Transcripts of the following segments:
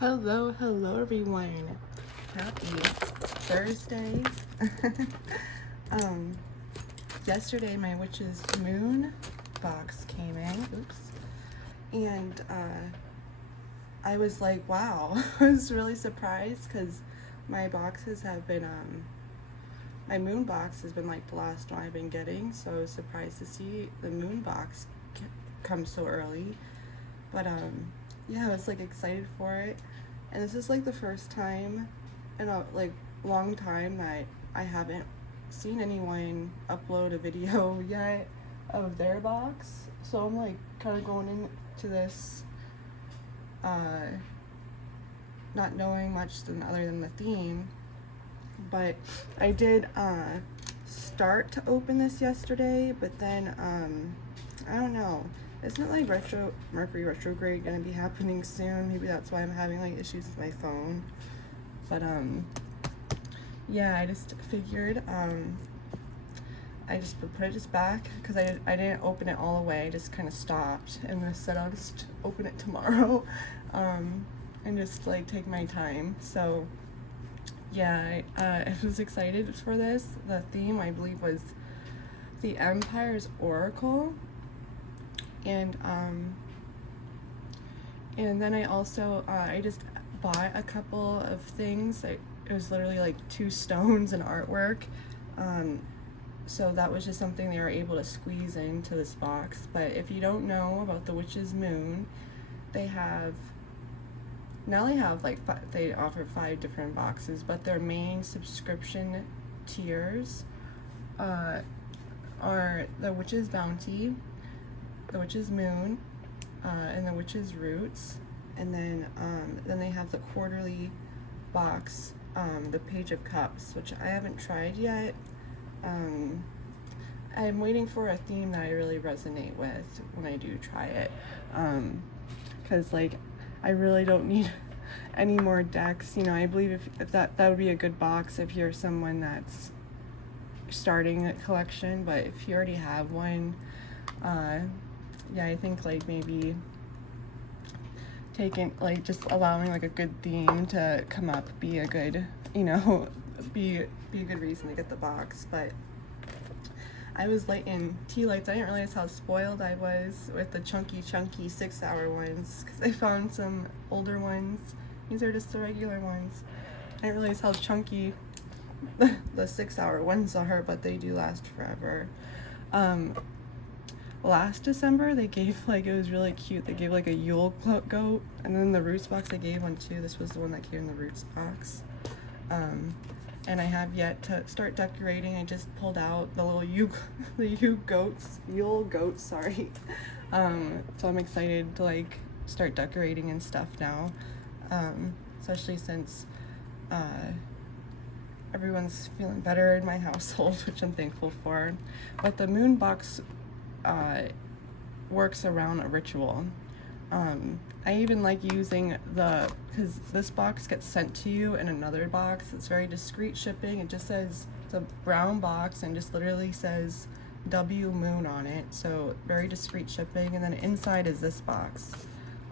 Hello everyone. Happy Thursday. um Yesterday my Witch's Moon box came in. Oops. And I was like, wow. I was really surprised because my boxes have been my moon box has been like the last one I've been getting, so I was surprised to see the moon box come so early. But yeah, I was like excited for it. And this is like the first time in a like long time that I haven't seen anyone upload a video yet of their box. So I'm like kind of going into this not knowing much other than the theme. But I did start to open this yesterday, but then I don't know. Isn't like Mercury retrograde gonna be happening soon? Maybe that's why I'm having like issues with my phone. But yeah, I just figured I just put it just back because I didn't open it all the way. I just kind of stopped and I said I'll just open it tomorrow and just like take my time. So yeah, I was excited for this. The theme I believe was the Empire's Oracle. And then I also I just bought a couple of things. It was literally like 2 stones and artwork. So that was just something they were able to squeeze into this box. But if you don't know about the Witch's Moon, they have like they offer 5 different boxes, but their main subscription tiers are the Witch's Bounty, the Witch's Moon, and the Witch's Roots, and then they have the quarterly box, the Page of Cups, which I haven't tried yet. I'm waiting for a theme that I really resonate with when I do try it, because like I really don't need any more decks. You know, I believe if that would be a good box if you're someone that's starting a collection, but if you already have one, yeah, I think like maybe taking like just allowing like a good theme to come up be a good, you know, be a good reason to get the box. But I was lighting tea lights. I didn't realize how spoiled I was with the chunky 6-hour ones because I found some older ones. These are just the regular ones. I didn't realize how chunky the 6-hour ones are, but they do last forever. Last December they gave like, it was really cute, they gave like a Yule goat, and then the Roots box they gave one too. This was the one that came in the Roots box. And I have yet to start decorating. I just pulled out the little Yule goats, sorry. So I'm excited to like start decorating and stuff now, especially since everyone's feeling better in my household, which I'm thankful for. But the moon box works around a ritual. I even like using because this box gets sent to you in another box. It's very discreet shipping. It just says, it's a brown box and just literally says W Moon on it. So very discreet shipping. And then inside is this box.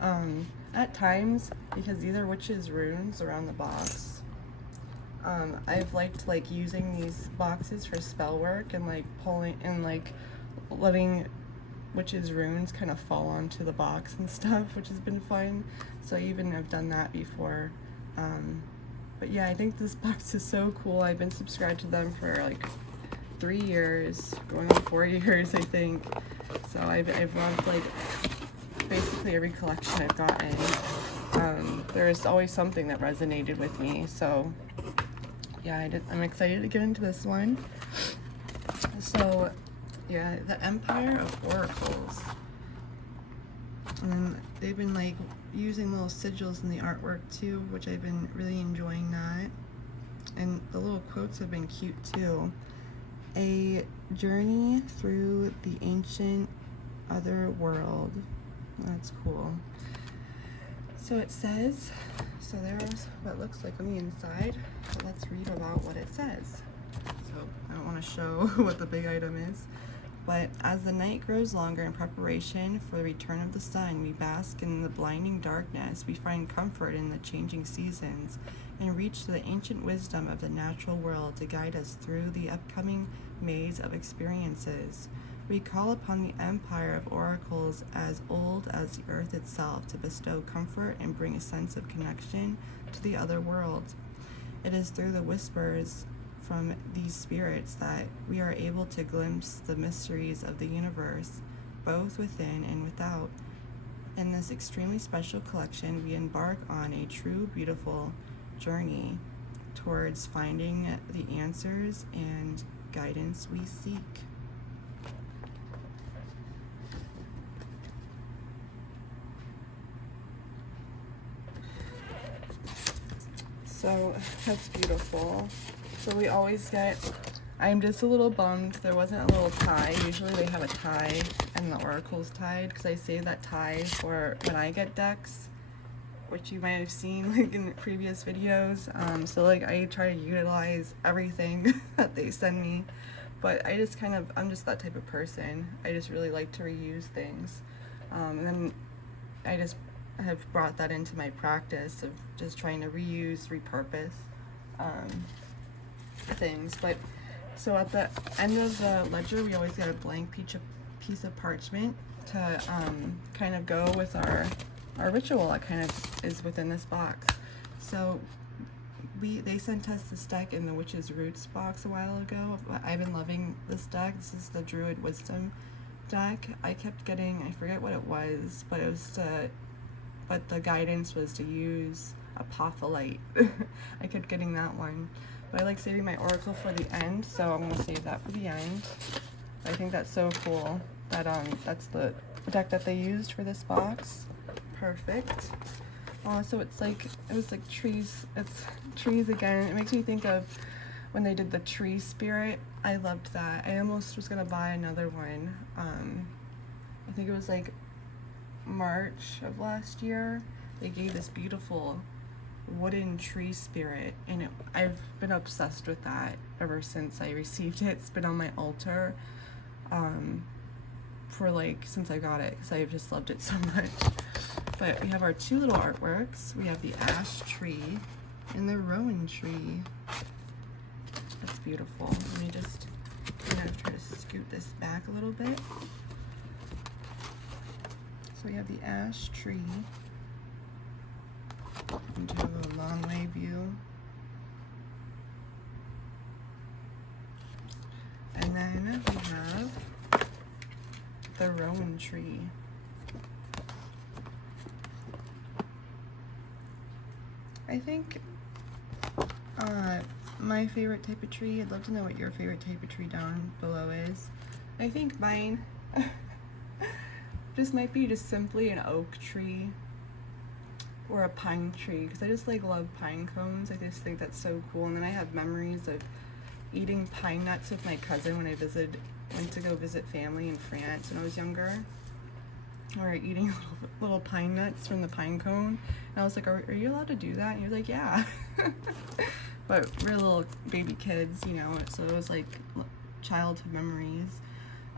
At times, because these are witches' runes around the box, I've liked like using these boxes for spell work and like pulling and like letting witches' runes kind of fall onto the box and stuff, which has been fun. So I even have done that before. But yeah, I think this box is so cool. I've been subscribed to them for like 3 years, going on 4 years, I think. So I've loved like basically every collection I've gotten. There's always something that resonated with me. So yeah, I'm excited to get into this one. So yeah, the Empire of Oracles. And they've been like using little sigils in the artwork too, which I've been really enjoying that. And the little quotes have been cute too. A journey through the ancient other world. That's cool. So it says, so there's what it looks like on the inside. So let's read about what it says. So I don't want to show what the big item is. But as the night grows longer in preparation for the return of the sun, we bask in the blinding darkness. We find comfort in the changing seasons and reach to the ancient wisdom of the natural world to guide us through the upcoming maze of experiences. We call upon the empire of oracles as old as the earth itself to bestow comfort and bring a sense of connection to the other world. It is through the whispers from these spirits that we are able to glimpse the mysteries of the universe, both within and without. In this extremely special collection, we embark on a true, beautiful journey towards finding the answers and guidance we seek. So that's beautiful. So we always get, I'm just a little bummed there wasn't a little tie. Usually they have a tie and the oracle's tied, because I save that tie for when I get decks, which you might have seen like in previous videos. So like I try to utilize everything that they send me, but I just I'm just that type of person. I just really like to reuse things. And then I just have brought that into my practice of just trying to reuse, repurpose things. But so at the end of the ledger, we always get a blank piece of parchment to kind of go with our ritual that kind of is within this box. So they sent us this deck in the Witch's Roots box a while ago. I've been loving this deck. This is the Druid Wisdom deck. I kept getting, I forget what it was, but it was but the guidance was to use Apophyllite. I kept getting that one. But I like saving my oracle for the end, so I'm gonna save that for the end. I think that's so cool that that's the deck that they used for this box. Perfect. So it was like trees. It's trees again. It makes me think of when they did the tree spirit. I loved that. I almost was gonna buy another one. I think it was like March of last year. They gave this beautiful wooden tree spirit, and I've been obsessed with that ever since I received it. It's been on my altar for like since I got it, because I've just loved it so much. But we have our two little artworks. We have the ash tree and the rowan tree. That's beautiful. Let me just try to scoot this back a little bit. So we have the ash tree. And do a little long way view. And then we have the rowan tree. I think my favorite type of tree, I'd love to know what your favorite type of tree down below is. I think mine just might be just simply an oak tree or a pine tree, because I just like love pine cones. I just think that's so cool. And then I have memories of eating pine nuts with my cousin when I went to go visit family in France when I was younger. Or eating little pine nuts from the pine cone. And I was like, are you allowed to do that? And he was like, yeah. But we're little baby kids, you know, so it was like childhood memories.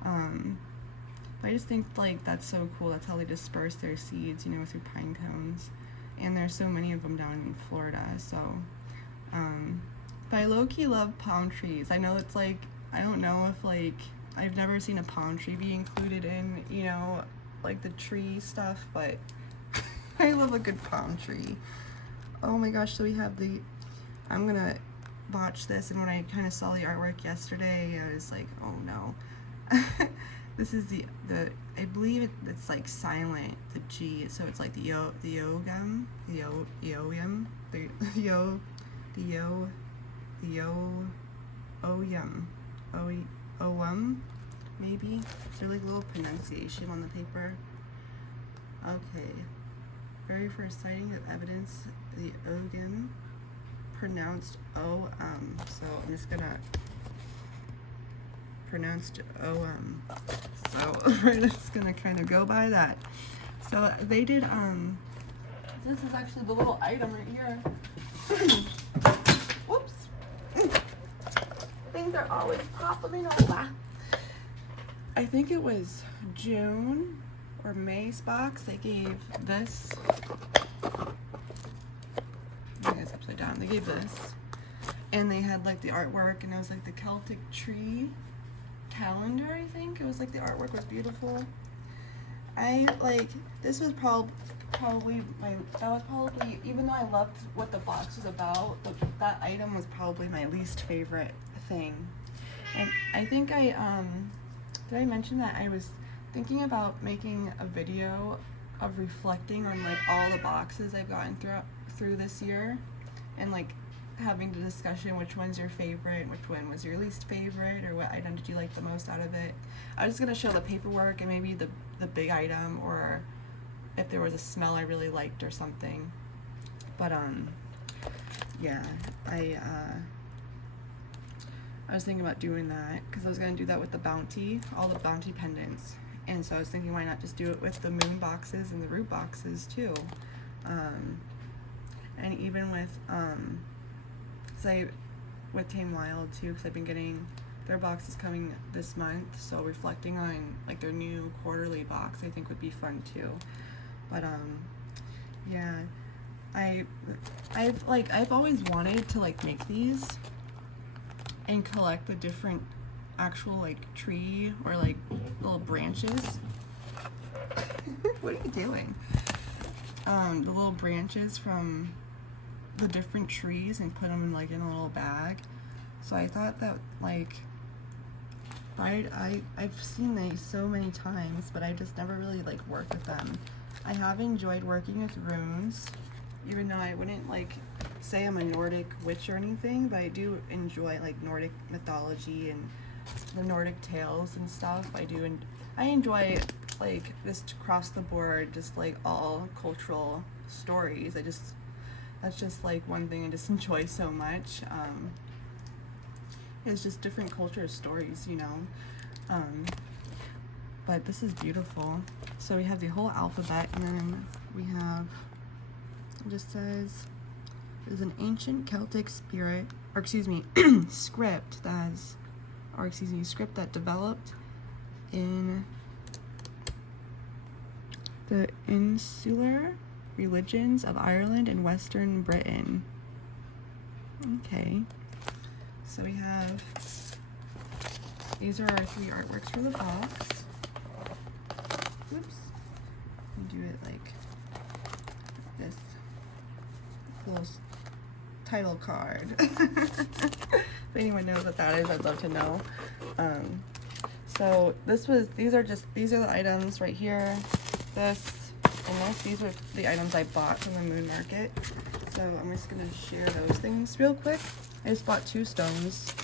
I just think like that's so cool. That's how they disperse their seeds, you know, through pine cones. And there's so many of them down in Florida. So, but I low-key love palm trees. I know it's like, I don't know if like, I've never seen a palm tree be included in, you know, like the tree stuff, but I love a good palm tree. Oh my gosh, so we have I'm gonna botch this, and when I kind of saw the artwork yesterday, I was like, oh no. This is the I believe it's like silent, the G, so it's like the yogam, maybe. Is there like a little pronunciation on the paper? Okay. Very first sighting of evidence, the Ogam pronounced O-M. So I'm just gonna pronounced O-M. So we're just gonna kind of go by that. So they did, this is actually the little item right here. Whoops. Things are always popping over. I think it was June or May's box, they gave this. I think it's upside down. They gave this. And they had like the artwork, and it was like the Celtic tree calendar, I think. It was like the artwork was beautiful. I like, this was probably even though I loved what the box was about, that item was probably my least favorite thing. And I think did I mention that I was thinking about making a video of reflecting on like all the boxes I've gotten through this year, and like having the discussion which one's your favorite, which one was your least favorite, or what item did you like the most out of it. I was gonna show the paperwork and maybe the big item, or if there was a smell I really liked or something. But yeah, I was thinking about doing that because I was gonna do that with the Bounty, all the Bounty pendants. And so I was thinking, why not just do it with the moon boxes and the root boxes too? And even with with Tame Wild too, because I've been getting their boxes coming this month, so reflecting on like their new quarterly box I think would be fun too. But yeah, I've always wanted to like make these and collect the different actual like tree or like little branches. What are you doing? The little branches from the different trees and put them in like in a little bag. So I thought that like I've seen these so many times, but I just never really like worked with them. I have enjoyed working with runes, even though I wouldn't like say I'm a Nordic witch or anything, but I do enjoy like Nordic mythology and the Nordic tales and stuff. I enjoy like just across the board, just like all cultural stories. That's just like one thing I just enjoy so much. It's just different culture stories, you know. But this is beautiful. So we have the whole alphabet, and then we have, it just says, there's an ancient Celtic script that developed in the insular religions of Ireland and Western Britain. Okay. So we have, these are our 3 artworks for the box. Whoops. Do it like this. Little title card. If anyone knows what that is, I'd love to know. So these are the items right here. This and this. These were the items I bought from the moon market. So I'm just gonna share those things real quick. I just bought 2 stones,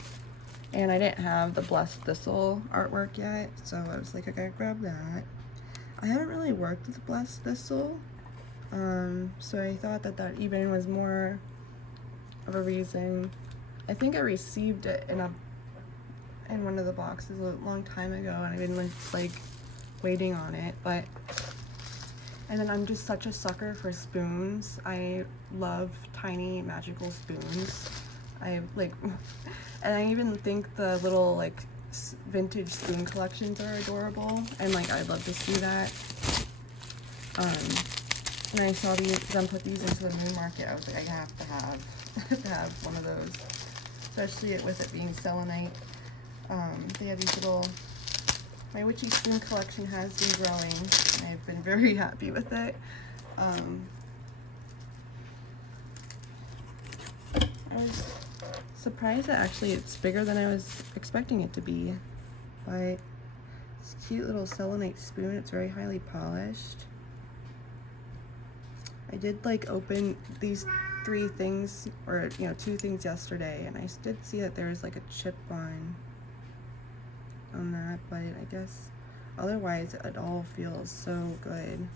and I didn't have the Blessed Thistle artwork yet, so I was like, I gotta grab that. I haven't really worked with Blessed Thistle, so I thought that even was more of a reason. I think I received it in one of the boxes a long time ago, and I've been like waiting on it. And then I'm just such a sucker for spoons. I love tiny magical spoons. And I even think the little like vintage spoon collections are adorable, and like I'd love to see that. And I saw them put these into the moon market. I was like, I have to have one of those, especially with it being selenite. They have these little. My witchy spoon collection has been growing, and I've been very happy with it. I was surprised that actually it's bigger than I was expecting it to be. But it's a cute little selenite spoon. It's very highly polished. I did like open these 3 things, or 2 things yesterday, and I did see that there was like a chip on that, but I guess otherwise it all feels so good.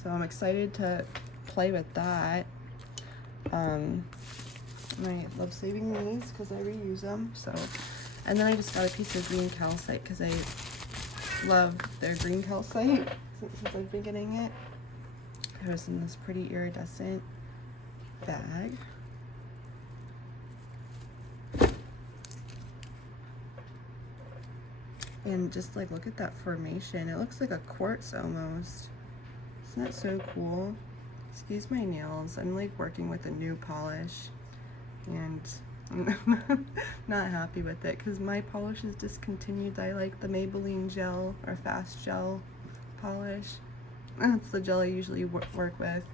So I'm excited to play with that. And I love saving these because I reuse them. So, and then I just got a piece of green calcite because I love their green calcite since I've been getting it. It was in this pretty iridescent bag. And just like, look at that formation. It looks like a quartz almost. Isn't that so cool? Excuse my nails. I'm like working with a new polish and I'm not happy with it because my polish is discontinued. I like the Maybelline gel or fast gel polish. That's the gel I usually work with.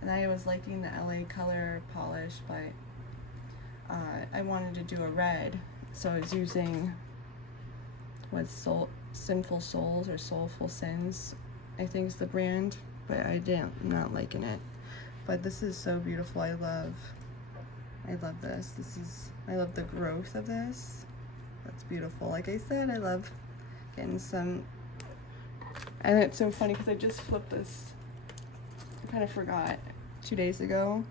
And I was liking the LA Color polish, but I wanted to do a red. So I was using Sinful Souls or Soulful Sins, I think is the brand, but I'm not liking it. But this is so beautiful. I love this. I love the growth of this. That's beautiful. Like I said, I love getting some, and it's so funny because I just flipped this. I kind of forgot 2 days ago.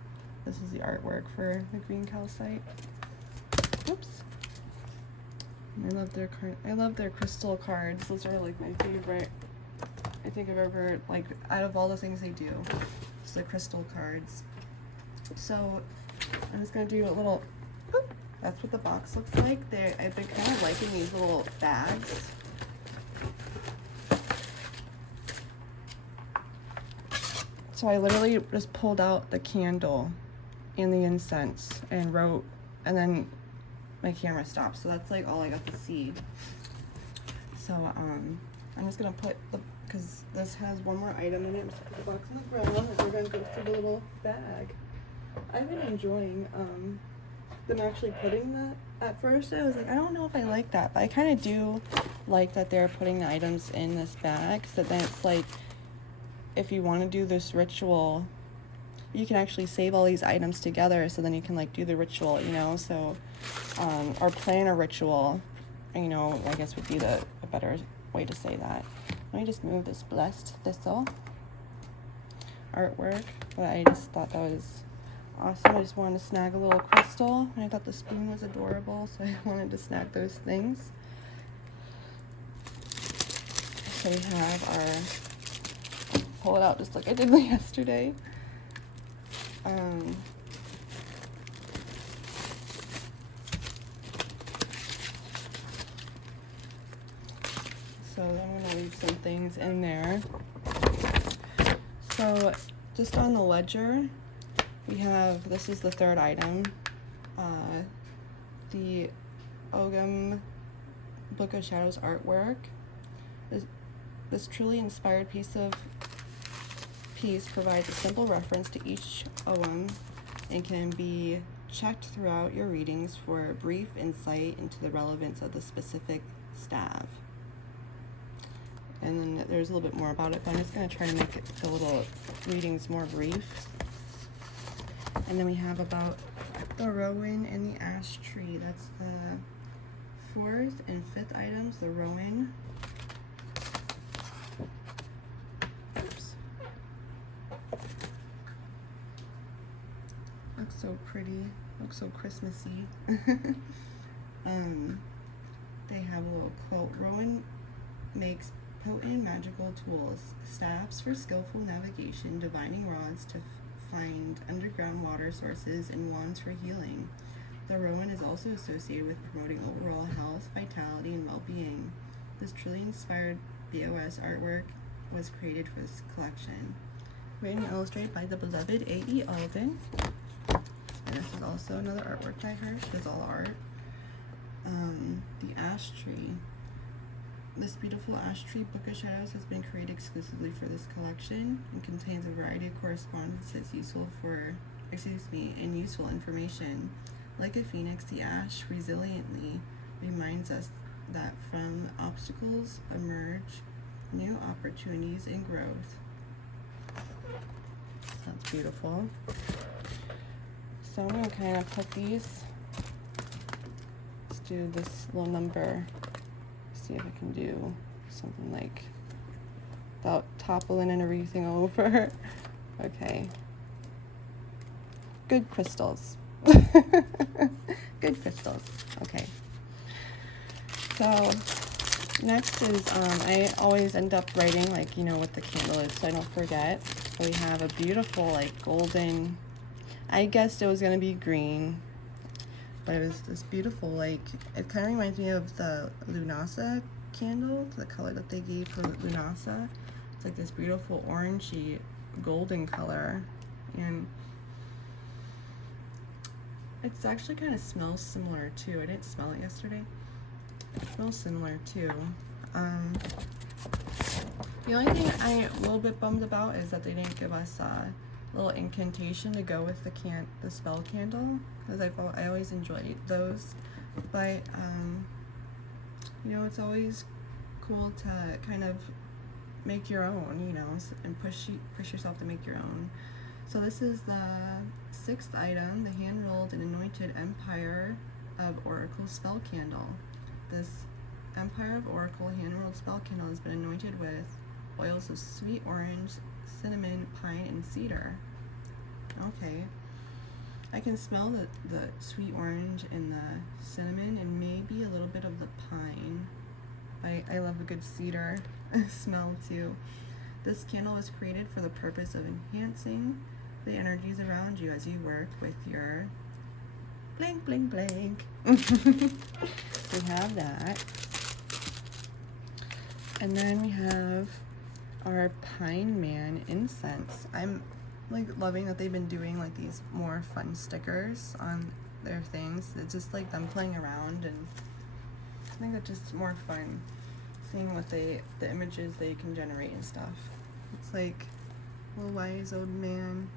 This is the artwork for the green calcite. Oops. I love their crystal cards. Those are like my favorite. I think I've ever, like, out of all the things they do, it's the crystal cards. So I'm just gonna do a little. Whoop, that's what the box looks like. I've been kind of liking these little bags. So I literally just pulled out the candle and the incense and wrote, and then my camera stopped, so that's like all I got to see. So I'm just gonna put because this has one more item in it. I'm just gonna put the box on the ground and we're gonna go through the little bag. I've been enjoying them actually putting that. At first I was like, I don't know if I like that, but I kind of do like that they're putting the items in this bag, so then it's like, if you want to do this ritual, you can actually save all these items together, so then you can like do the ritual, you know, so or plan a ritual, you know, I guess would be a better way to say that. Let me just move this blessed thistle artwork, but I just thought that was awesome. I just wanted to snag a little crystal, and I thought the spoon was adorable, so I wanted to snag those things. So we have our, pull it out just like I did yesterday. So I'm gonna leave some things in there. So just on the ledger, we have, this is the third item, the Ogum Book of Shadows artwork. This truly inspired piece provides a simple reference to each Ogum and can be checked throughout your readings for a brief insight into the relevance of the specific staff. And then there's a little bit more about it, but I'm just going to try to make the little readings more brief. And then we have about the rowan and the ash tree. That's the fourth and fifth items, the rowan. Oops. Looks so pretty, looks so Christmassy. They have a little quote. Rowan makes potent magical tools, staffs for skillful navigation, divining rods to find underground water sources, and wands for healing. The rowan is also associated with promoting overall health, vitality, and well-being. This truly inspired BOS artwork was created for this collection. Written and illustrated by the beloved A.E. Alden. And this is also another artwork by her. She does all art. The ash tree. This beautiful ash tree Book of Shadows has been created exclusively for this collection and contains a variety of correspondences useful information. Like a phoenix, the ash resiliently reminds us that from obstacles emerge new opportunities and growth. That's beautiful. So I'm going to kind of put these, let's do this little number, see if I can do something like without toppling and everything over. Okay. Good crystals. Good crystals. Okay. So next is, I always end up writing, like, you know, what the candle is so I don't forget. So we have a beautiful, like, golden, I guessed it was going to be green, but it was this beautiful, like, it kind of reminds me of the Lunasa candle, the color that they gave for Lunasa. It's like this beautiful orangey golden color, and it's actually kind of smells similar too. I didn't smell it yesterday. It smells similar too. The only thing I'm a little bit bummed about is that they didn't give us a little incantation to go with the spell candle, because I always enjoyed those. But you know, it's always cool to kind of make your own, you know, and push yourself to make your own. So this is the 6th item, the hand-rolled and anointed Empire of Oracle spell candle. This Empire of Oracle hand-rolled spell candle has been anointed with oils of sweet orange, cinnamon, pine, and cedar. Okay. I can smell the sweet orange and the cinnamon and maybe a little bit of the pine. I love a good cedar smell too. This candle was created for the purpose of enhancing the energies around you as you work with your blank blank blank. We have that. And then we have our Pine Man incense. I'm like loving that they've been doing like these more fun stickers on their things. It's just like them playing around, and I think it's just more fun seeing what the images they can generate and stuff. It's like little wise old man,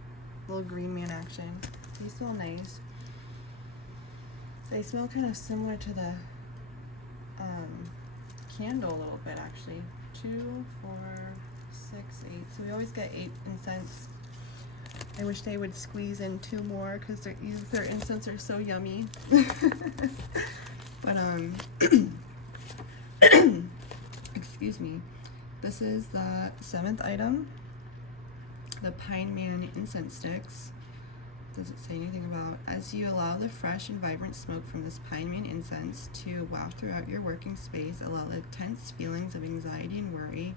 little green man action. They smell nice. They smell kind of similar to the candle a little bit actually. 2, 4, 6, 8. So we always get 8 incense. I wish they would squeeze in 2 more because their incense are so yummy. But excuse me. This is the 7th item, the Pine Man incense sticks. Doesn't say anything about. As you allow the fresh and vibrant smoke from this Pine Man incense to waft throughout your working space, allow the tense feelings of anxiety and worry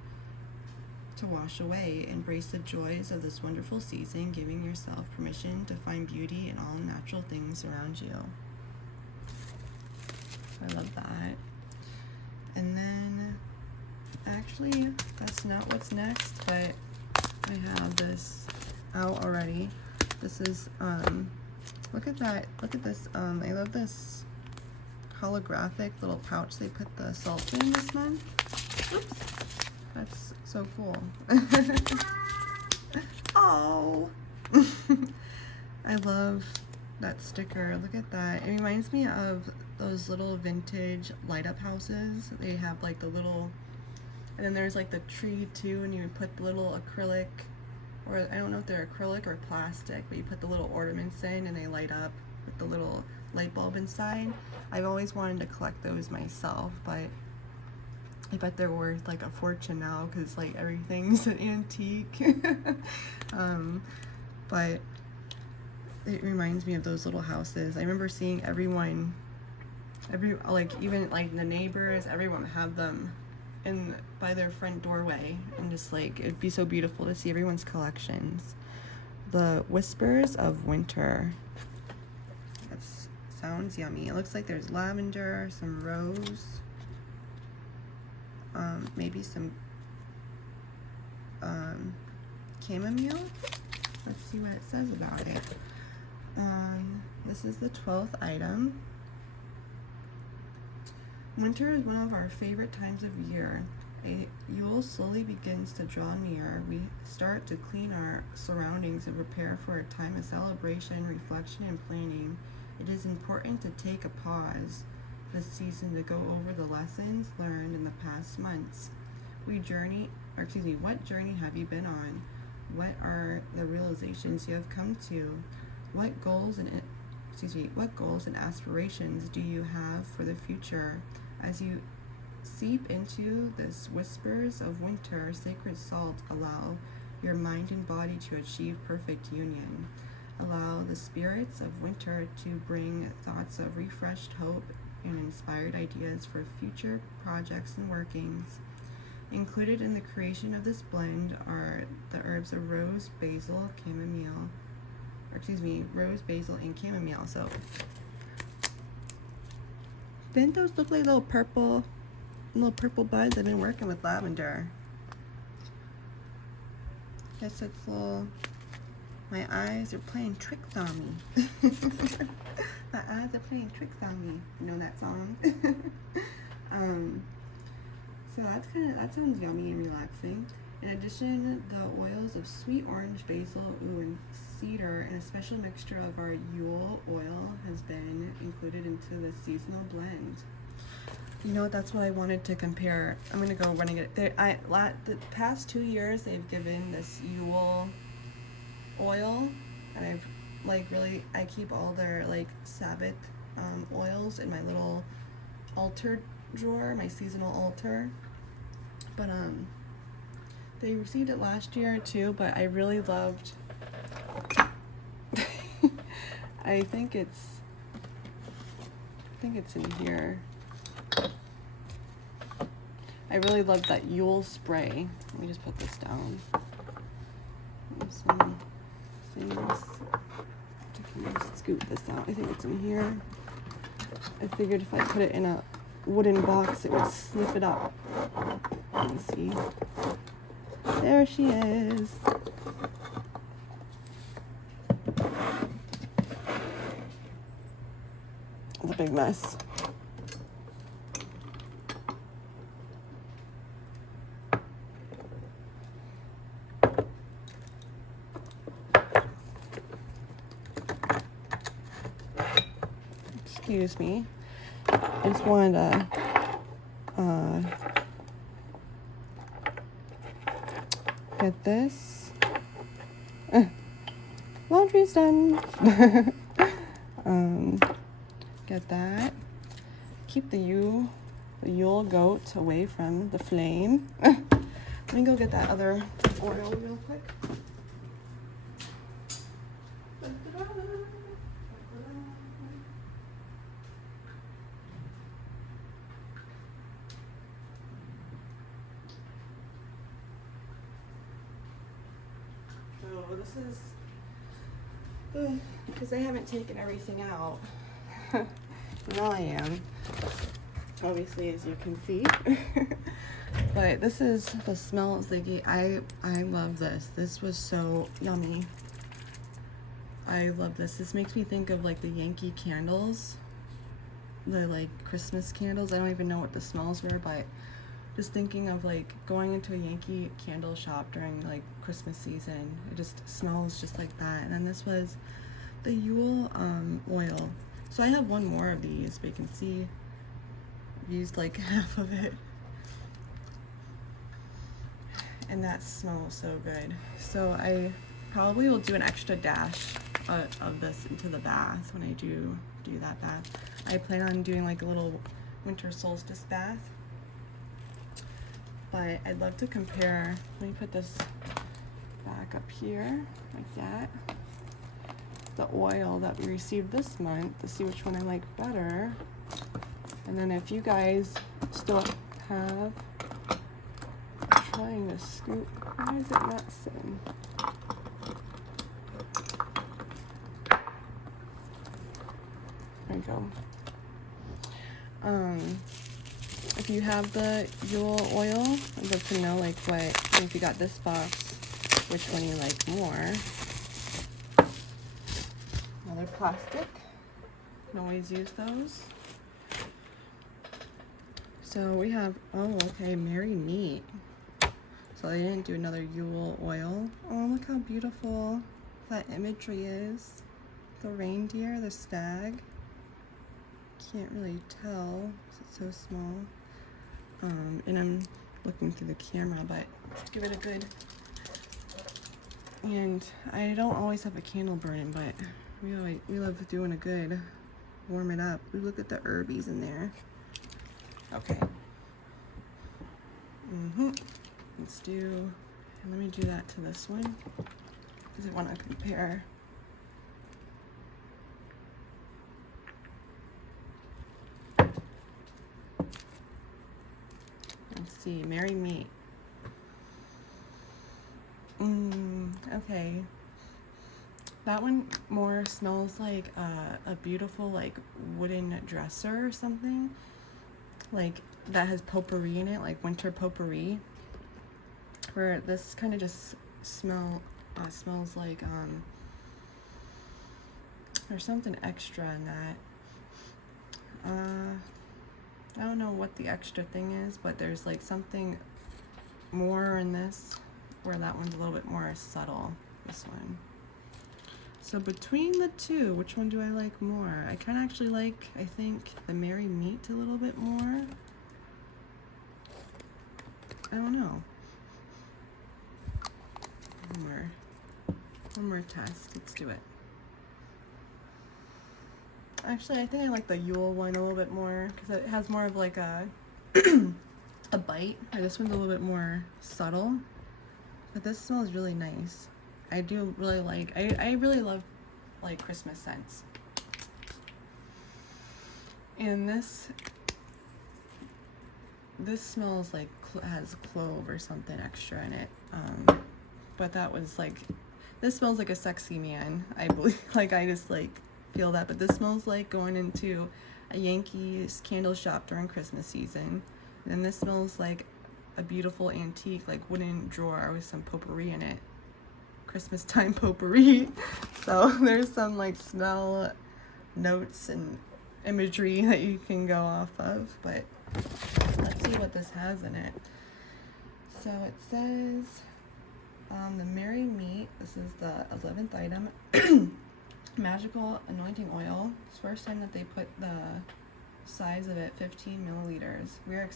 to wash away. Embrace the joys of this wonderful season, giving yourself permission to find beauty in all natural things around you. I love that. And then, actually, that's not what's next, but I have this out already. This is, look at that, look at this, I love this holographic little pouch they put the salt in this month. Oops, that's so cool. Oh, I love that sticker. Look at that. It reminds me of those little vintage light up houses. They have like the little, and then there's like the tree too, and you would put the little acrylic, or I don't know if they're acrylic or plastic, but you put the little ornaments in and they light up with the little light bulb inside. I've always wanted to collect those myself, but I bet they're worth like a fortune now because like everything's an antique. But it reminds me of those little houses. I remember seeing everyone, even like the neighbors, everyone have them by their front doorway, and just like it'd be so beautiful to see everyone's collections. The Whispers of Winter. That sounds yummy. It looks like there's lavender, some rose, maybe some chamomile. Let's see what it says about it. This is the 12th item. Winter is one of our favorite times of year. A Yule slowly begins to draw near. We start to clean our surroundings and prepare for a time of celebration, reflection, and planning. It is important to take a pause this season to go over the lessons learned in the past months. What journey have you been on? What are the realizations you have come to? What goals and aspirations do you have for the future? As you seep into this whispers of winter, sacred salt, allow your mind and body to achieve perfect union. Allow the spirits of winter to bring thoughts of refreshed hope and inspired ideas for future projects and workings. Included in the creation of this blend are the herbs of rose, basil, and chamomile. So, didn't those look like little purple little purple buds. I've been working with lavender. Guess it's little, my eyes are playing tricks on me. My eyes are playing tricks on me. You know that song? So that sounds yummy and relaxing. In addition, the oils of sweet orange, basil, and cedar, and a special mixture of our Yule oil has been included into the seasonal blend. You know, that's what I wanted to compare. I'm gonna go running it. The past 2 years, they've given this Yule oil, and I've like really, I keep all their like Sabbath oils in my little altar drawer, my seasonal altar. But they received it last year too, but I really loved I think it's in here. I really love that Yule spray. Let me just put this down. Some things. Can you scoot this out? I think it's in here. I figured if I put it in a wooden box, it would sniff it up. Let me see. There she is. It's a big mess. Excuse me. I just wanted to get this. Laundry's done. Get that. Keep the Yule goat away from the flame. Let me go get that other oil real quick. So this is because I haven't taken everything out. Now I am, obviously, as you can see. But this is the smells they gave. I love this. This was so yummy. I love this. This makes me think of like the Yankee candles, the like Christmas candles. I don't even know what the smells were, but just thinking of like going into a Yankee candle shop during like Christmas season, it just smells just like that. And then this was the Yule oil. So I have one more of these, but you can see I've used like half of it. And that smells so good. So I probably will do an extra dash of this into the bath when I do that bath. I plan on doing like a little winter solstice bath. But I'd love to compare. Let me put this back up here like that. The oil that we received this month to see which one I like better. And then if you guys still have, I'm trying to scoop, why is it not sitting? There we go. If you have the Yule oil, I'd love to know like what, if you got this box, which one you like more. Another plastic, can always use those. So we have, oh okay, Merry Meet. So they didn't do another Yule oil. Oh, look how beautiful that imagery is. The reindeer, the stag. Can't really tell because it's so small. And I'm looking through the camera, but let's give it a good. And I don't always have a candle burning, but we love doing a good warm it up. We look at the herbies in there. Okay. Let's do, and let me do that to this one because I want to compare. Let's see, Merry Meet. Okay. That one more smells like a beautiful like wooden dresser or something. Like that has potpourri in it, like winter potpourri. Where this kind of just smells like there's something extra in that. I don't know what the extra thing is, but there's like something more in this, where that one's a little bit more subtle, this one. So between the two, which one do I like more? I kind of actually like, I think, the Merry Meet a little bit more. I don't know. One more test. Let's do it. Actually, I think I like the Yule one a little bit more because it has more of like a a bite. Or this one's a little bit more subtle, but this smells really nice. I do really like. I really love like Christmas scents. And this smells like has clove or something extra in it. But that was like, this smells like a sexy man, I believe. Like, I just like feel that. But this smells like going into a Yankees candle shop during Christmas season. And then this smells like a beautiful antique, like wooden drawer with some potpourri in it. Christmas time potpourri. So there's some like smell notes and imagery that you can go off of. But let's see what this has in it. So it says the Merry Meet. This is the 11th item. Magical anointing oil. It's the first time that they put the size of it 15 milliliters. We're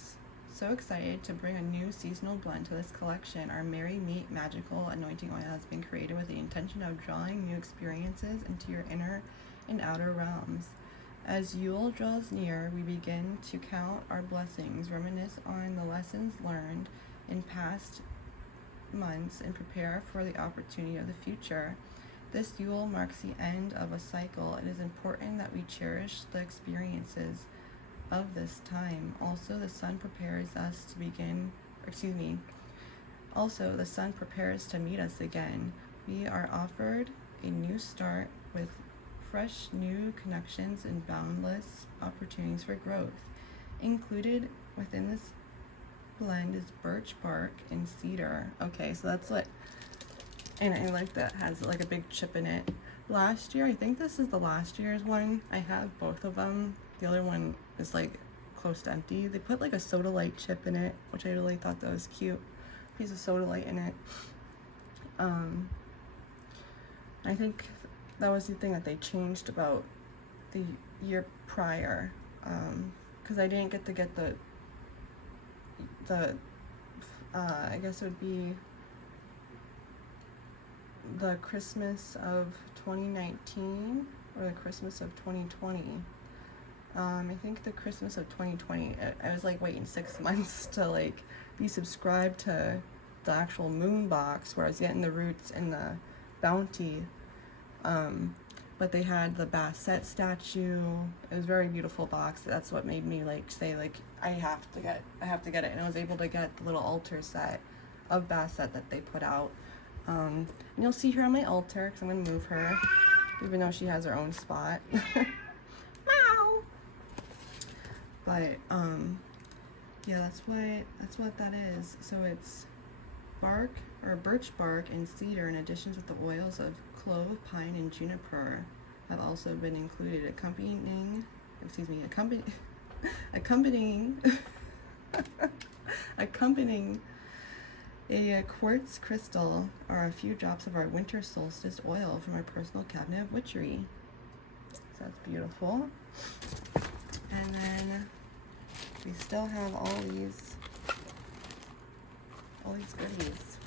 so excited to bring a new seasonal blend to this collection. Our Merry Meet magical anointing oil has been created with the intention of drawing new experiences into your inner and outer realms. As Yule draws near, we begin to count our blessings, reminisce on the lessons learned in past months, and prepare for the opportunity of the future. This Yule marks the end of a cycle. It is important that we cherish the experiences of this time. Also, the sun prepares to meet us again. We are offered a new start with fresh new connections and boundless opportunities for growth. Included within this blend is birch bark and cedar. Okay, so that's what, and I like that has like a big chip in it. Last year, I think this is the last year's one. I have both of them. The other one is like close to empty. They put like a Soda Light chip in it, which I really thought that was cute. Piece of Soda Light in it. I think that was the thing that they changed about the year prior, because I didn't get the I guess it would be the Christmas of 2019 or the Christmas of 2020. I think the Christmas of 2020, I was like waiting 6 months to like be subscribed to the actual moon box where I was getting the roots and the bounty. But they had the Bassett statue. It was a very beautiful box. That's what made me like say like I have to get it. And I was able to get the little altar set of Bassett that they put out. And you'll see her on my altar because I'm gonna move her, even though she has her own spot. Meow. But yeah, that's what that is. So it's bark or birch bark and cedar in addition with the oils of clove, pine, and juniper have also been included. Accompanying a quartz crystal are a few drops of our winter solstice oil from our personal cabinet of witchery. So that's beautiful. And then we still have all these goodies.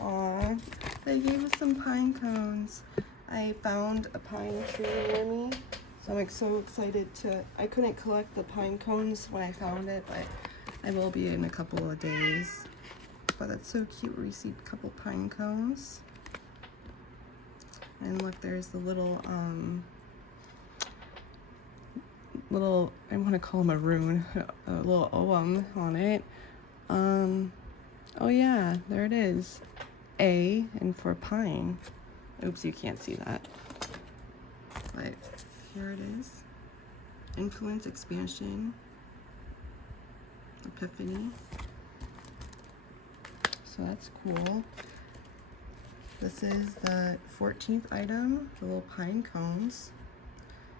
Aw, they gave us some pine cones. I found a pine tree near me, so I'm like so excited to. I couldn't collect the pine cones when I found it, but I will be in a couple of days. But that's so cute. We received a couple pine cones, and look, there's the little I want to call them a rune, a little ogham on it. Oh yeah, there it is. A and for pine. Oops, you can't see that. but here it is. Influence, expansion, epiphany. So that's cool. This is the 14th item, the little pine cones.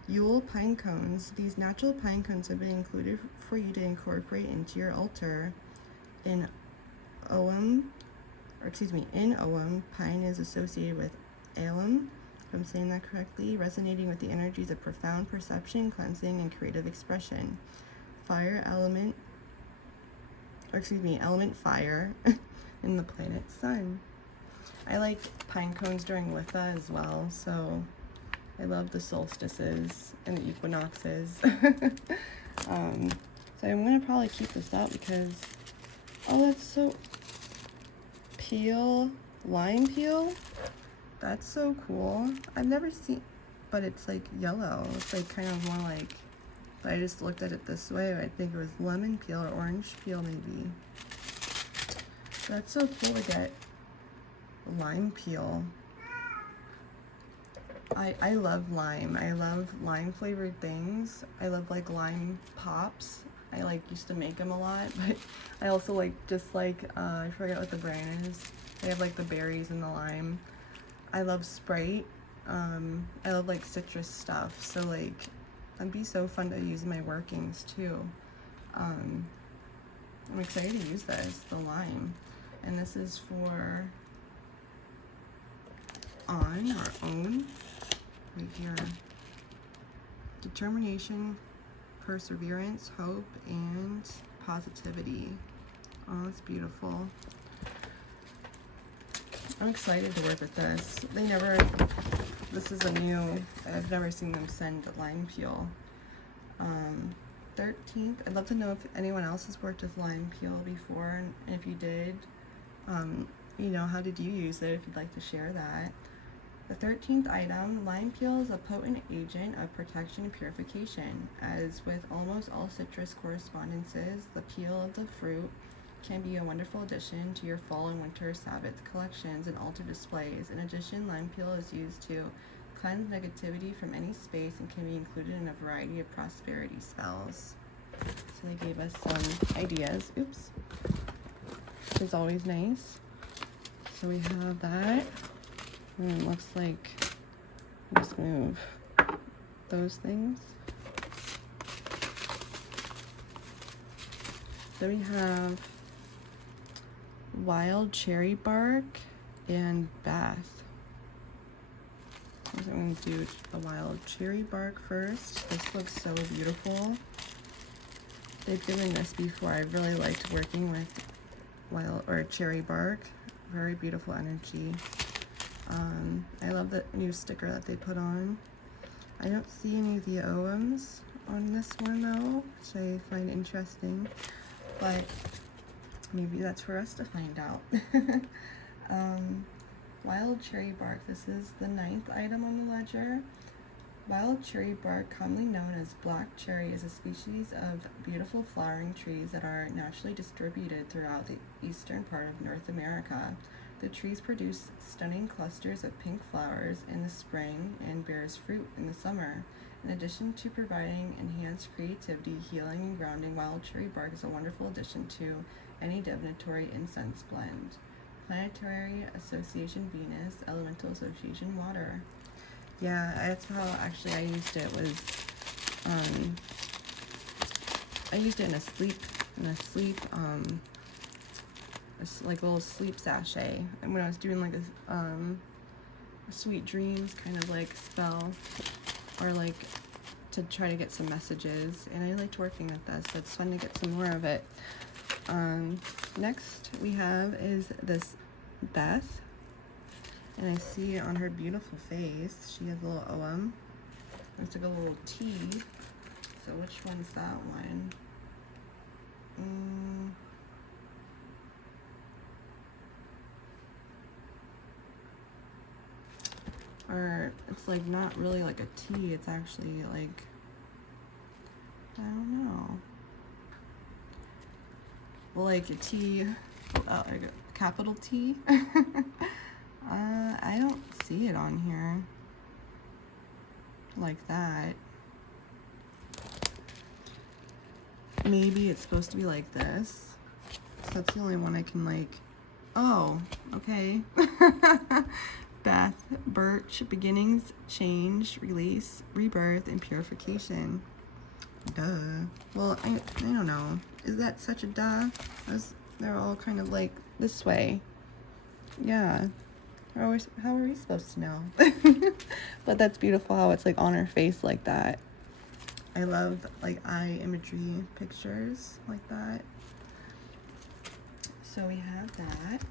Yule pine cones. These natural pine cones have been included for you to incorporate into your altar. In Ogham, pine is associated with Elam, if I'm saying that correctly, resonating with the energies of profound perception, cleansing, and creative expression. Element fire in the planet sun. I like pine cones during Wicca as well, so I love the solstices and the equinoxes. So I'm gonna probably keep this up because, oh, that's so, lime peel, that's so cool. I've never seen, but it's like yellow. It's like kind of more like, but I just looked at it this way. I think it was lemon peel or orange peel maybe. That's so cool to get lime peel. I love lime. I love lime flavored things. I love like lime pops. I like used to make them a lot, but I also like I forget what the brand is. They have like the berries and the lime. I love Sprite. I love like citrus stuff. So like that'd be so fun to use in my workings too. I'm excited to use this, the lime. And this is for our own, right here. Determination, perseverance, hope, and positivity. Oh, it's beautiful. I'm excited to work with this. This is I've never seen them send lime peel. 13th, I'd love to know if anyone else has worked with lime peel before, and if you did, how did you use it, if you'd like to share that. The 13th item, lime peel is a potent agent of protection and purification. As with almost all citrus correspondences, the peel of the fruit can be a wonderful addition to your fall and winter Sabbath collections and altar displays. In addition, lime peel is used to cleanse negativity from any space and can be included in a variety of prosperity spells. So they gave us some ideas. Oops. Which is always nice. So we have that. And it looks like, just move those things. Then we have wild cherry bark and bath. So I'm going to do the wild cherry bark first. This looks so beautiful. They've given this before. I really liked working with cherry bark. Very beautiful energy. I love the new sticker that they put on. I don't see any of the Oghams on this one though, which I find interesting, but maybe that's for us to find out. Wild cherry bark. This is the 9th item on the ledger. Wild cherry bark, commonly known as black cherry, is a species of beautiful flowering trees that are naturally distributed throughout the eastern part of North America. The trees produce stunning clusters of pink flowers in the spring and bears fruit in the summer. In addition to providing enhanced creativity, healing, and grounding, wild cherry bark is a wonderful addition to any divinatory incense blend. Planetary Association Venus, Elemental Association Water. Yeah, that's how actually I used it. I used it in a like a little sleep sachet, and when I was doing like a sweet dreams kind of like spell, or like to try to get some messages, and I liked working with this. So it's fun to get some more of it. Next we have is this Beth, and I see on her beautiful face she has a little Ogham. It's like a little T. So which one's that one? Or it's like not really like a T, it's actually like, I don't know. Well, like a T, like a capital T. I don't see it on here. like that. Maybe it's supposed to be like this. So that's the only one I can like. Oh, okay. Beth Birch, beginnings, change, release, rebirth, and purification. Duh. Well, I don't know. Is that such a duh? They're all kind of like this way. Yeah. How are we supposed to know? But that's beautiful how it's like on her face like that. I love like eye imagery pictures like that. So we have that.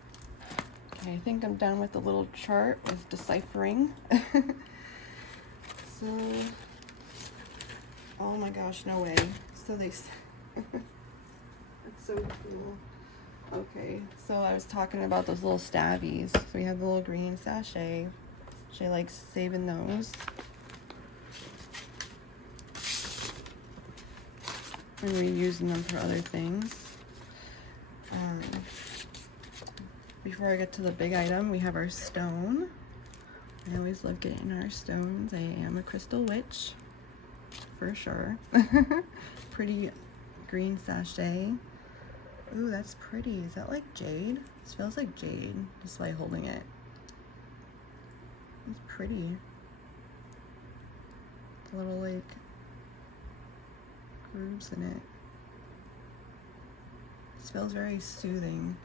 Okay, I think I'm done with the little chart with deciphering. So, oh my gosh, no way. So that's so cool. Okay, so I was talking about those little stabbies. So we have the little green sachet. She likes saving those. And reusing them for other things. Before I get to the big item, we have our stone. I always love getting our stones. I am a crystal witch, for sure. Pretty green sachet. Ooh, that's pretty. Is that like jade? This feels like jade, just by holding it. It's pretty. It's a little like grooves in it. This feels very soothing,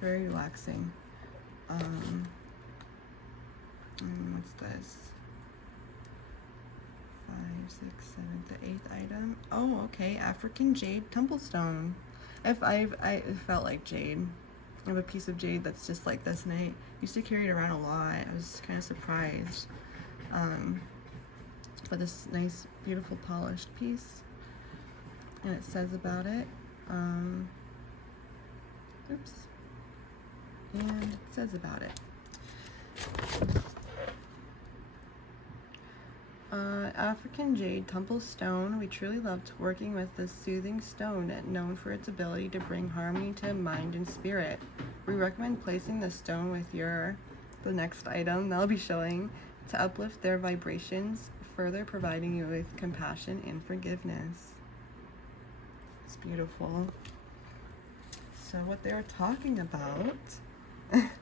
very relaxing. What's this? 5, 6, 7, the 8th item. Oh, okay, African jade templestone. I felt like jade. I have a piece of jade that's just like this, and I used to carry it around a lot. I was kind of surprised. But this nice, beautiful, polished piece, and it says about it. Oops. And it says about it. African jade temple stone. We truly loved working with this soothing stone, known for its ability to bring harmony to mind and spirit. We recommend placing the stone with the next item that I'll be showing to uplift their vibrations, further providing you with compassion and forgiveness. It's beautiful. So what they're talking about,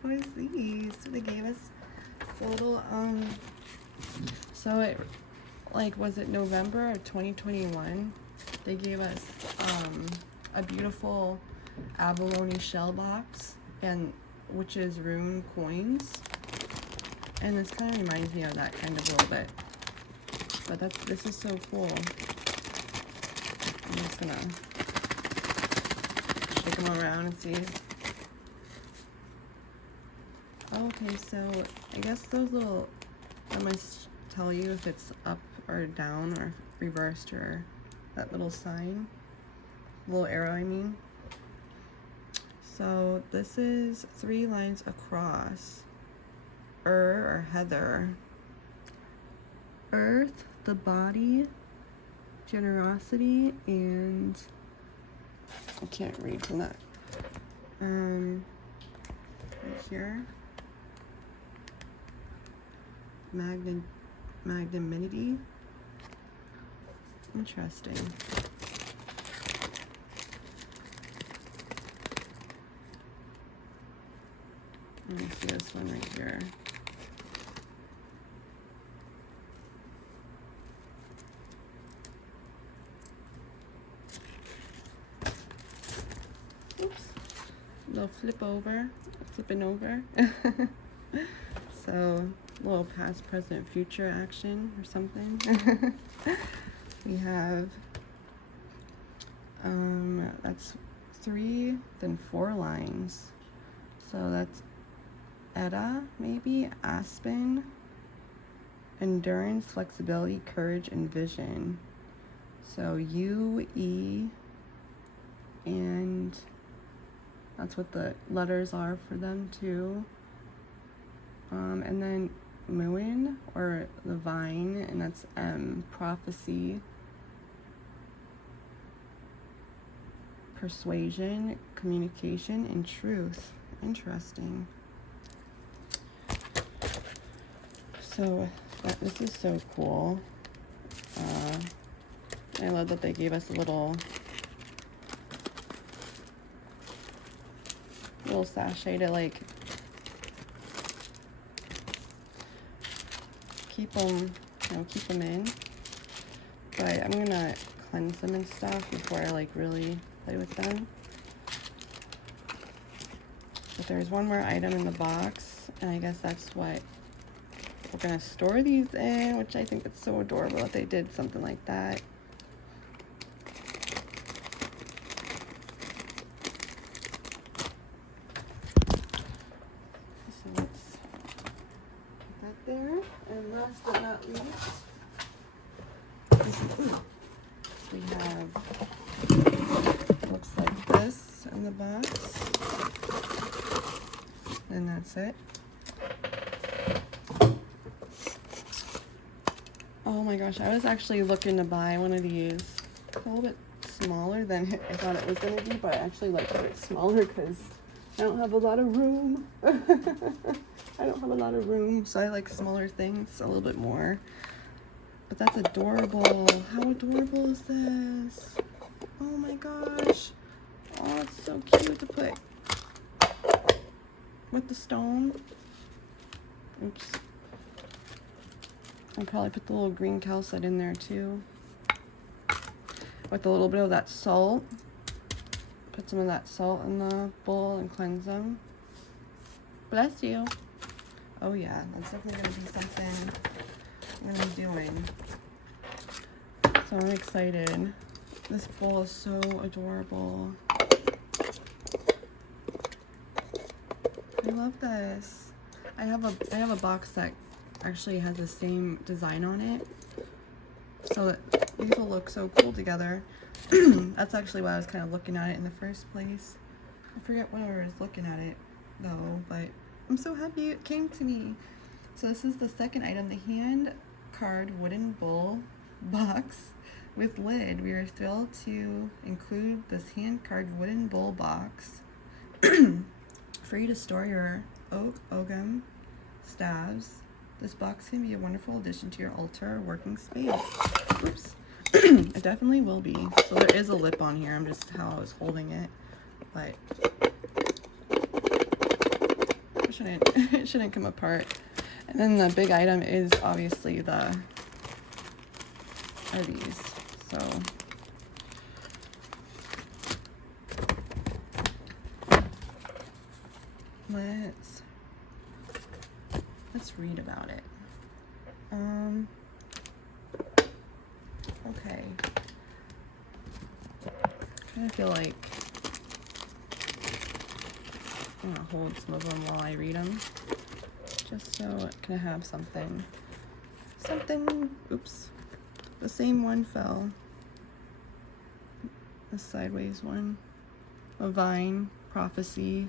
what is these? They gave us a little, so it, like, was it November of 2021? They gave us a beautiful abalone shell box, and which is rune coins, and this kind of reminds me of that kind of a little bit. But this is so cool. I'm just gonna shake them around and see. Okay, so I guess those little, I must tell you if it's up or down or reversed, or that little sign, little arrow I mean. So this is 3 lines across. Or heather. Earth, the body, generosity, and I can't read from that. Right here. Magnanimity. Interesting. Let me see this one right here. Oops. Little flipping over. So, a little past, present, future action or something. We have, that's 3, then 4 lines. So that's Edda, maybe, Aspen, endurance, flexibility, courage, and vision. So U, E, and that's what the letters are for them too. And then Muin, or the vine, and that's M, prophecy, persuasion, communication, and truth. Interesting. So But this is so cool. I love that they gave us a little sachet to like keep them, keep them in. But I'm gonna cleanse them and stuff before I like really play with them. But there's one more item in the box, and I guess that's what we're gonna store these in, which I think it's so adorable that they did something like that. So let's put that there. And last but not least, we have, looks like this in the box. And that's it. Oh my gosh, I was actually looking to buy one of these. It's a little bit smaller than I thought it was going to be, but I actually like that it's smaller because I don't have a lot of room. I don't have a lot of room, so I like smaller things a little bit more. But that's adorable. How adorable is this? Oh my gosh. Oh, it's so cute to put with the stone. Oops. I'll probably put the little green calcite in there too. With a little bit of that salt. Put some of that salt in the bowl and cleanse them. Bless you. Oh yeah, that's definitely going to be something I'm going to be doing. So I'm excited. This bowl is so adorable. I love this. I have a box that actually has the same design on it, so that these will look so cool together. That's actually why I was kind of looking at it in the first place. I forget when I was looking at it though, but I'm so happy it came to me. So this is the second item, the hand carved wooden bowl box with lid. We are thrilled to include this hand carved wooden bowl box for you to store your oak ogham staves. This box can be a wonderful addition to your altar or working space. Oops. It definitely will be. So there is a lip on here. I'm just how I was holding it, but it shouldn't come apart. And then the big item is obviously are these. So let's read about it. Okay. I kind of feel like I'm gonna hold some of them while I read them, just so it can have something. Oops. The same one fell. The sideways one. A vine, prophecy,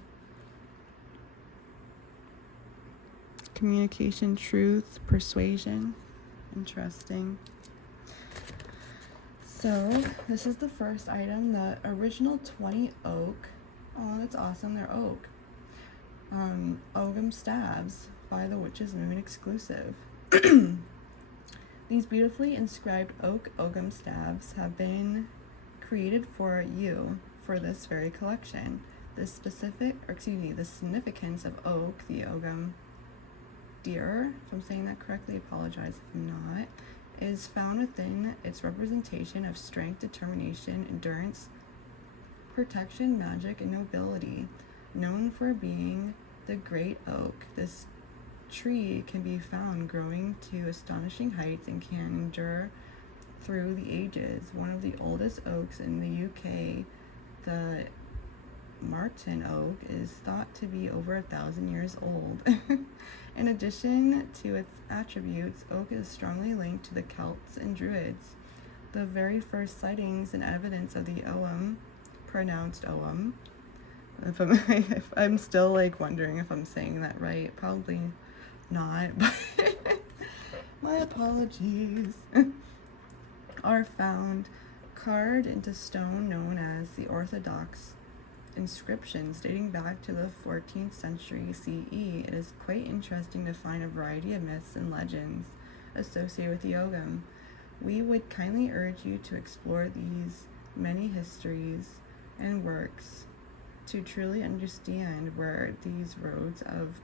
communication, truth, persuasion. Interesting. So this is the first item, the original 20 oak. Oh, that's awesome. They're oak. Ogham staves by the Witch's Moon exclusive. These beautifully inscribed oak ogham staves have been created for you for this very collection. The significance of oak, the ogham deer, if I'm saying that correctly, apologize if I'm not, is found within its representation of strength, determination, endurance, protection, magic, and nobility. Known for being the great oak, this tree can be found growing to astonishing heights and can endure through the ages. One of the oldest oaks in the UK, the Martin oak, is thought to be over 1,000 years old. In addition to its attributes, oak is strongly linked to the Celts and Druids. The very first sightings and evidence of the Ogham, pronounced Ogham, if I'm still like wondering if I'm saying that right, probably not, but my apologies, are found carved into stone known as the Orthodox inscriptions dating back to the 14th century CE. It is quite interesting to find a variety of myths and legends associated with the Ogam. We would kindly urge you to explore these many histories and works to truly understand where these roads of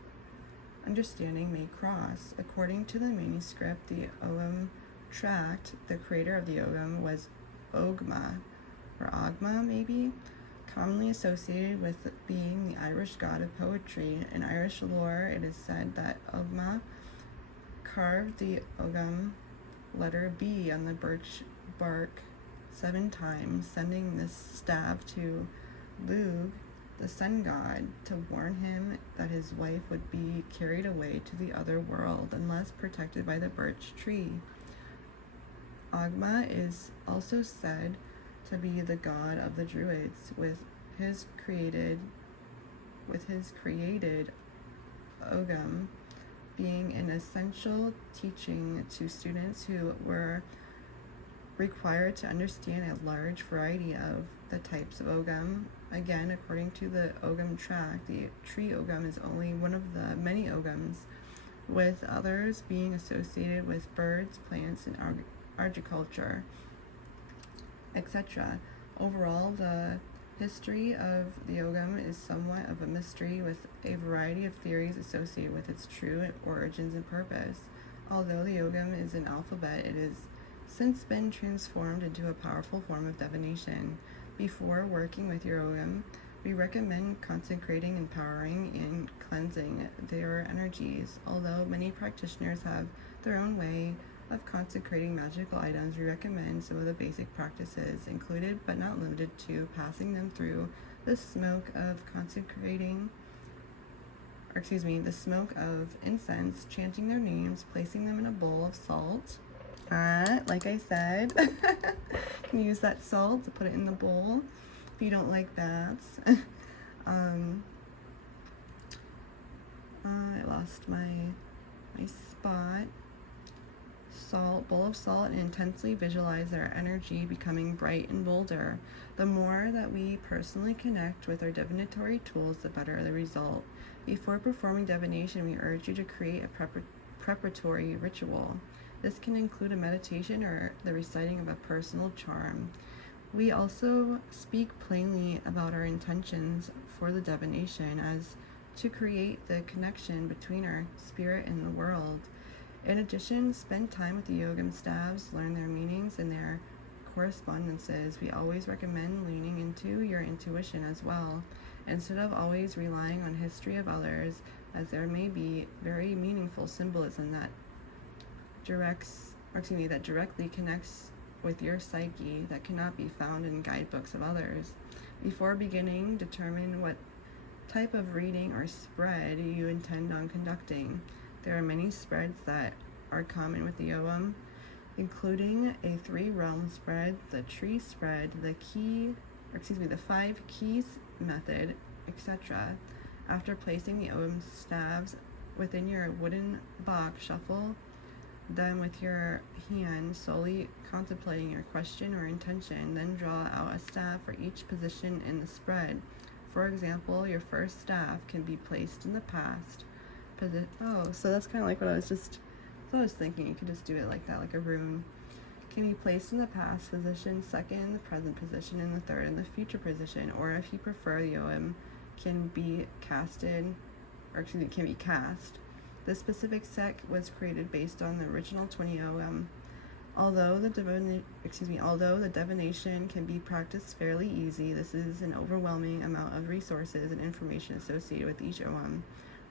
understanding may cross. According to the manuscript, the Ogam tract, the creator of the Ogam was Ogma, or Ogma maybe, commonly associated with being the Irish god of poetry. In Irish lore, it is said that Ogma carved the Ogam letter B on the birch bark 7 times, sending this staff to Lugh, the sun god, to warn him that his wife would be carried away to the other world unless protected by the birch tree. Ogma is also said to be the god of the Druids, with his created Ogam being an essential teaching to students who were required to understand a large variety of the types of Ogam. Again, according to the Ogam tract, the tree Ogam is only one of the many Ogams, with others being associated with birds, plants, and agriculture, etc. Overall, the history of the Ogam is somewhat of a mystery, with a variety of theories associated with its true origins and purpose. Although the Ogam is an alphabet, it has since been transformed into a powerful form of divination. Before working with your Ogam, we recommend consecrating, empowering, and cleansing their energies. Although many practitioners have their own way of consecrating magical items, we recommend some of the basic practices, included but not limited to passing them through the smoke of the smoke of incense, chanting their names, placing them in a bowl of salt. Like I said, you can use that salt to put it in the bowl if you don't like baths. I lost my spot. Bowl of salt, and intensely visualize their energy becoming bright and bolder. The more that we personally connect with our divinatory tools, the better the result. Before performing divination, we urge you to create a preparatory ritual. This can include a meditation or the reciting of a personal charm. We also speak plainly about our intentions for the divination as to create the connection between our spirit and the world. In addition, spend time with the Ogam staves, learn their meanings and their correspondences. We always recommend leaning into your intuition as well, instead of always relying on history of others, as there may be very meaningful symbolism that directly connects with your psyche that cannot be found in guidebooks of others. Before beginning, determine what type of reading or spread you intend on conducting. There are many spreads that are common with the Ogam, including a 3-realm spread, the tree spread, the 5 keys method, etc. After placing the Ogam staves within your wooden box, shuffle them with your hand, solely contemplating your question or intention. Then draw out a staff for each position in the spread. For example, your first staff can be placed in the past. So that's kind of like what I was thinking. You could just do it like that, like a rune. Can be placed in the past position, second in the present position, and the third in the future position. Or if you prefer, the Ogam can be cast. This specific set was created based on the original 20 Ogam. Although the divination can be practiced fairly easy, this is an overwhelming amount of resources and information associated with each Ogam,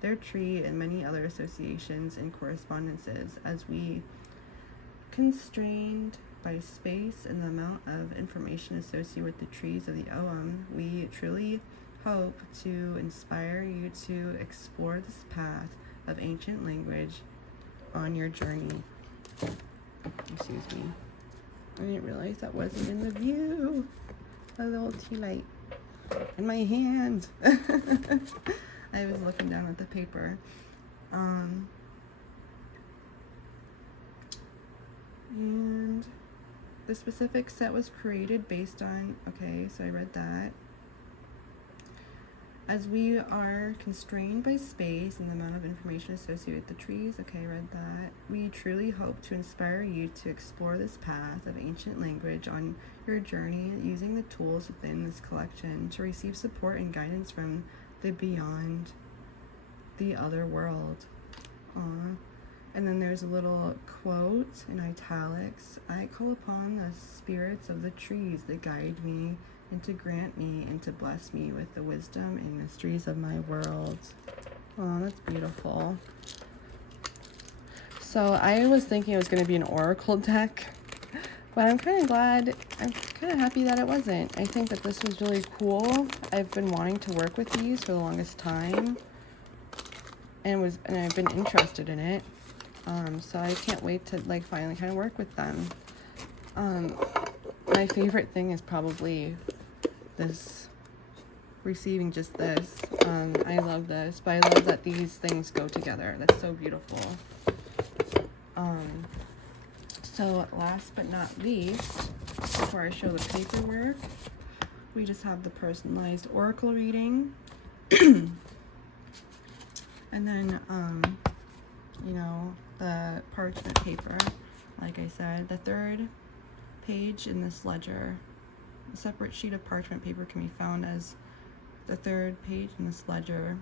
their tree, and many other associations and correspondences. As we constrained by space and the amount of information associated with the trees of the Ogam, we truly hope to inspire you to explore this path of ancient language on your journey. Excuse me. I didn't realize that wasn't in the view. A little tea light in my hand. I was looking down at the paper. And the specific set was created based on, okay, so I read that. As we are constrained by space and the amount of information associated with the trees, okay, I read that, we truly hope to inspire you to explore this path of ancient language on your journey using the tools within this collection to receive support and guidance from the beyond, the other world. Aww. And then there's a little quote in italics. I call upon the spirits of the trees that guide me and to grant me and to bless me with the wisdom and mysteries of my world. Oh, that's beautiful. So I was thinking it was going to be an oracle deck, but I'm kind of happy that it wasn't. I think that this was really cool. I've been wanting to work with these for the longest time, and I've been interested in it. So I can't wait to like finally kind of work with them. My favorite thing is probably this, receiving just this. I love this, but I love that these things go together. That's so beautiful. So last but not least, before I show the paperwork, we just have the personalized oracle reading. And then, you know, the parchment paper, like I said, the third page in this ledger. A separate sheet of parchment paper can be found as the third page in this ledger.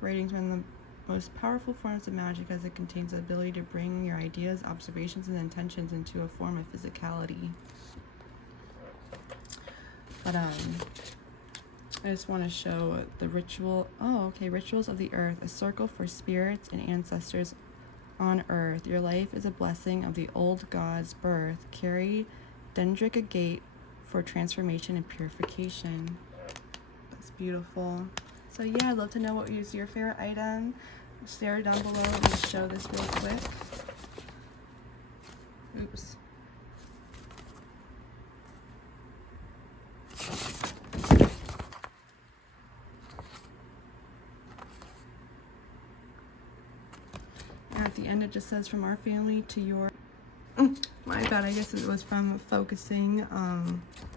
Writing's one of the most powerful forms of magic as it contains the ability to bring your ideas, observations, and intentions into a form of physicality. But I just want to show the ritual. Oh, okay. Rituals of the Earth, a circle for spirits and ancestors on Earth. Your life is a blessing of the old god's birth. Carry Dendrick a gate for transformation and purification. That's beautiful. So yeah, I'd love to know what was your favorite item. Share down below. Let me show this real quick. Oops. And at the end it just says, from our family to your... my bad, I guess it was from focusing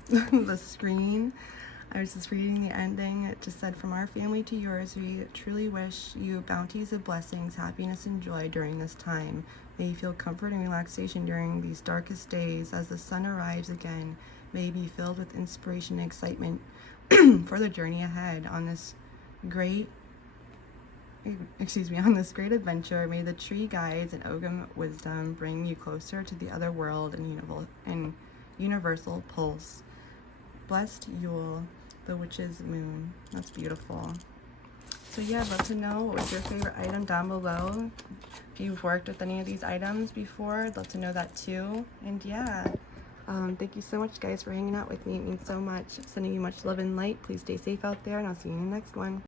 the screen. I was just reading the ending. It just said, from our family to yours, we truly wish you bounties of blessings, happiness, and joy during this time. May you feel comfort and relaxation during these darkest days. As the sun arrives again, may you be filled with inspiration and excitement for the journey ahead on this great adventure. May the tree guides and Ogham wisdom bring you closer to the other world and universal pulse. Blessed Yule, the witch's moon. That's beautiful. So yeah, I'd love to know what was your favorite item down below. If you've worked with any of these items before, I'd love to know that too. And yeah, thank you so much guys for hanging out with me. It means so much. Sending you much love and light. Please stay safe out there, and I'll see you in the next one.